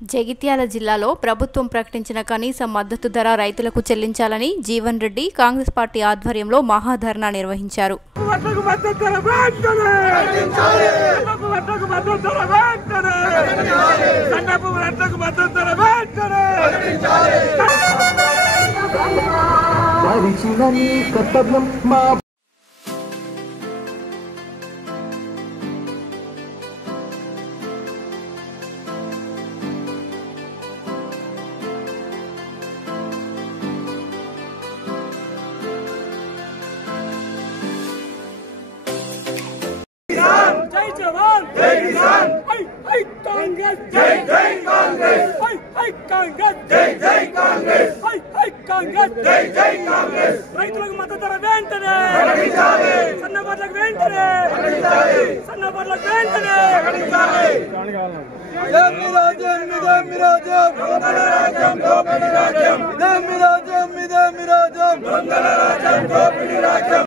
జగిత్యాల జిల్లాలో ప్రభుత్వం ప్రకటించిన కనీస మద్దతు ధర రైతులకు చెల్లించాలని జీవన్ రెడ్డి కాంగ్రెస్ పార్టీ ఆధ్వర్యంలో మహాధర్నా నిర్వహించారు. जय जवान जय किसान हाय कांग्रेस जय जय कांग्रेस हाय कांग्रेस जय जय कांग्रेस हाय कांग्रेस जय जय कांग्रेस రైతులకు మద్దతు ధర వెంటనే ప్రకటించాలి సన్నబడ్లకు వెంటనే ప్రకటించాలి సన్నబడ్లకు వెంటనే ప్రకటించాలి మిరాజం దొంగల రాజ్యం దోపిడీ రాజ్యం మిరాజం దొంగల రాజ్యం దోపిడీ రాజ్యం